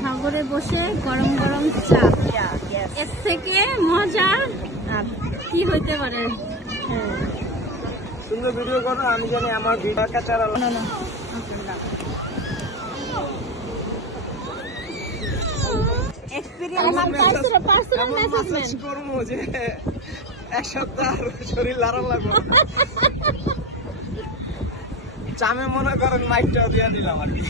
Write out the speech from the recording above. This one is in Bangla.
সাগরে বসে গরম গরম চা, এর থেকে মজা আর কি হইতে পারে। সুন্দর ভিডিও করো, আমি জানি আমার ভিডিও কাচারা করবো যে এক সপ্তাহ শরীর লাড়া লাগবো। চামে মনে করেন মাইকটাও দিয়ে দিলাম আর কি।